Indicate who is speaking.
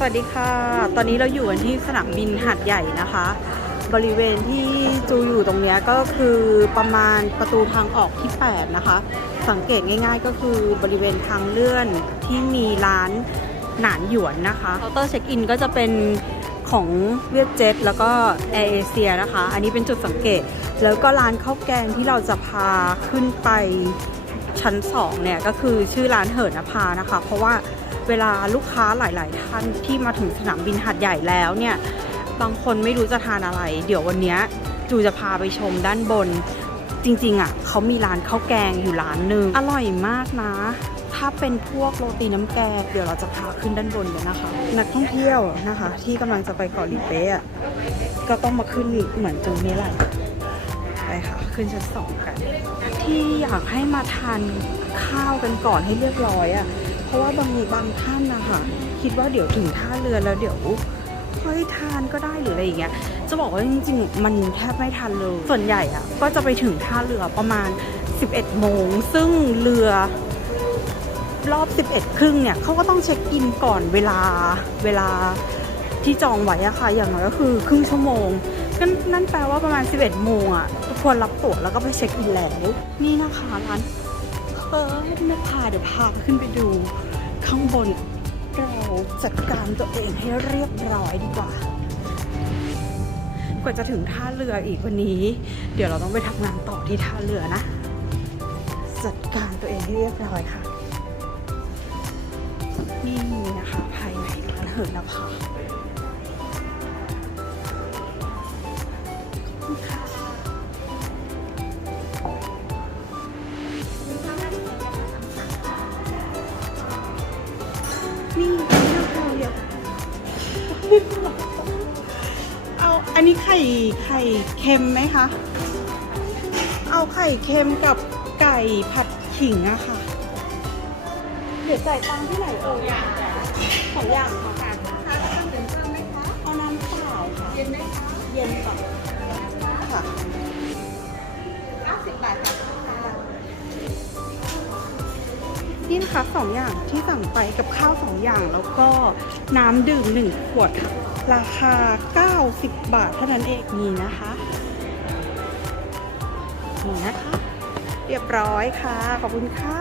Speaker 1: สวัสดีค่ะ ตอนนี้เราอยู่กันที่สนามบินหาดใหญ่นะคะ บริเวณที่จูอยู่ตรงนี้ก็คือประมาณประตูทางออกที่ 8 นะคะ สังเกตง่ายๆ ก็คือบริเวณทางเลื่อนที่มีร้านหนานหยวนนะคะเคาน์เตอร์เช็คอินก็จะเป็นของเวียดเจ็ตแล้วก็แอร์เอเชียนะคะ อันนี้เป็นจุดสังเกต แล้วก็ร้านข้าวแกงที่เราจะพาขึ้นไปชั้น2เนี่ยก็คือชื่อร้านเหินนภานะคะ เพราะว่า เวลาลูกค้าหลาย ๆ ท่านที่มาถึงสนามบินหาดใหญ่แล้วเนี่ย บางคนไม่รู้จะทานอะไร เดี๋ยววันนี้จูจะพาไปชมด้านบน จริง ๆ อะเขามีร้านข้าวแกงอยู่ร้านหนึ่งอร่อยมากนะ ถ้าเป็นพวกโรตีน้ำแกงเดี๋ยวเราจะพาขึ้นด้านบนกันนะคะ นักท่องเที่ยวนะคะ ที่กำลังจะไปเกาะหลีเป๊ะอะก็ต้องมาขึ้นเหมือนจูนี่แหละไปค่ะ ขึ้นชั้นสองกัน ที่อยากให้มาทานข้าวกันก่อนให้เรียบร้อยอะ่ะ เพราะว่าบางบางท่านนะคะคิดว่าเดี๋ยวถึงท่าเรือแล้วเดี๋ยวเฮ้ยทานก็ได้หรืออะไรอย่างเงี้ยจะบอกว่าจริงๆมันแทบไม่ทันเลยส่วนใหญ่อะก็จะไปถึงท่าเรือประมาณ 11 โมง ซึ่งเรือรอบ 11 ครึ่งเนี่ยเขาก็ต้องเช็คอินก่อนเวลาเวลาที่จองไว้อะค่ะ อย่างน้อยก็คือครึ่งชั่วโมงก็นั่นแปลว่าประมาณ 11 โมงอะควรรับตั๋วแล้วก็ไปเช็คอินแล้ว นี่นะคะร้านเพิร์ดนภาเดี๋ยวพาขึ้นไปดู ข้างบน เราจัดการตัวเองให้เรียบร้อยดีกว่า กว่าจะถึงท่าเรืออีกวันนี้ เดี๋ยวเราต้องไปทำงานต่อที่ท่าเรือนะ จัดการตัวเองให้เรียบร้อยค่ะ นี่นะคะภายในร้านเหินนภา เอาอันนี้ไข่ไข่เค็มไหมคะ เอาไข่เค็มกับไก่ผัดขิงอะค่ะ เดี๋ยวจ่ายตังค์ที่ไหนเอ่ยสองอย่างค่ะเอาน้ำเปล่าค่ะ เย็นไหมคะ เย็นก่อนค่ะ นี่นะคะสองอย่างที่สั่งไปกับข้าวสองอย่างแล้วก็น้ำดื่มหนึ่งขวด ราคา 90 บาทเท่านั้นเองนี่นะคะนี่นะคะ เรียบร้อยค่ะ ขอบคุณค่ะ